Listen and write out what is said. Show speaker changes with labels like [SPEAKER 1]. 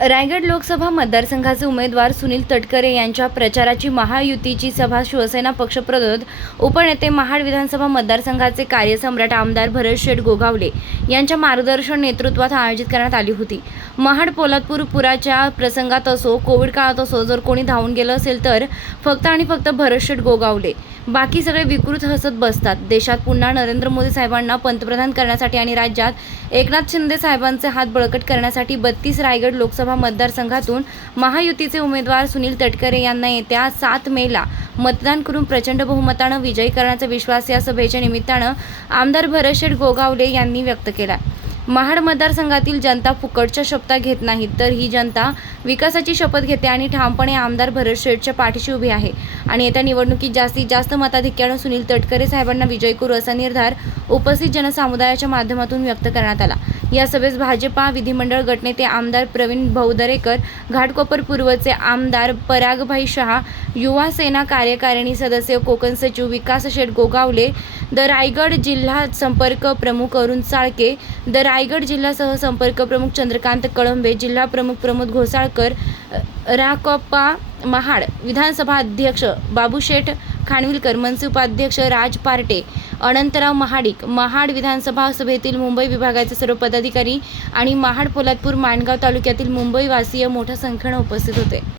[SPEAKER 1] रायगड लोकसभा मतदारसंघाचे उमेदवार सुनील तटकरे यांच्या प्रचाराची महायुतीची सभा शिवसेना पक्षप्रदोत उपनेते महाड विधानसभा मतदारसंघाचे कार्यसम्राट आमदार भरत शेठ गोगावले यांच्या मार्गदर्शन नेतृत्वात आयोजित करण्यात आली होती. महाड पोलादपूर पुराच्या प्रसंगात असो कोविड काळात असो जर कोणी धावून गेलं असेल तर फक्त आणि फक्त भरत शेठ गोगावले. बाकी सगळे विकृत हसत बसतात. देशात पुन्हा नरेंद्र मोदी साहेबांना पंतप्रधान करण्यासाठी आणि राज्यात एकनाथ शिंदे साहेबांचे हात बळकट करण्यासाठी बत्तीस रायगड लोकसभा मतदारसंघातून महायुतीचे उमेदवार सुनील तटकरे यांना येत्या सात मेला मतदान करून प्रचंड बहुमतानं विजयी करण्याचा विश्वास या सभेच्या निमित्तानं आमदार भरतशेठ गोगावले यांनी व्यक्त केला महाड मतदारसंघातील जनता फुकटच्या शपथा घेत नाही तर ही जनता विकासाची शपथ घेते आणि ठामपणे आमदार भरत शेठच्या पाठीशी उभी आहे. आणि येत्या निवडणुकीत जास्तीत जास्त मताधिक्यानं सुनील तटकरे साहेबांना विजय करू असा निर्धार उपस्थित जनसमुदायाच्या माध्यमातून व्यक्त करण्यात आला. या सभेस भाजपा विधिमंडळ गटनेते आमदार प्रवीण भौदरेकर घाटकोपर पूर्वचे आमदार परागभाई शहा युवा सेना कार्यकारिणी सदस्य कोकण सचिव विकास शेठ गोगावले द रायगड जिल्हा संपर्क प्रमुख अरुण चाळके द रायगड जिल्ह्यासह संपर्क प्रमुख चंद्रकांत कळंबे जिल्हा प्रमुख प्रमोद घोसाळकर अ, राकप्पा महाड विधानसभा अध्यक्ष बाबूशेठ खानविलकर मनसे उपाध्यक्ष राज पार्टे अनंतराव महाडिक महाड विधानसभा सभेतील मुंबई विभागाचे सर्व पदाधिकारी आणि महाड पोलादपूर माणगाव तालुक्यातील मुंबईवासीय मोठ्या संख्येनं उपस्थित होते.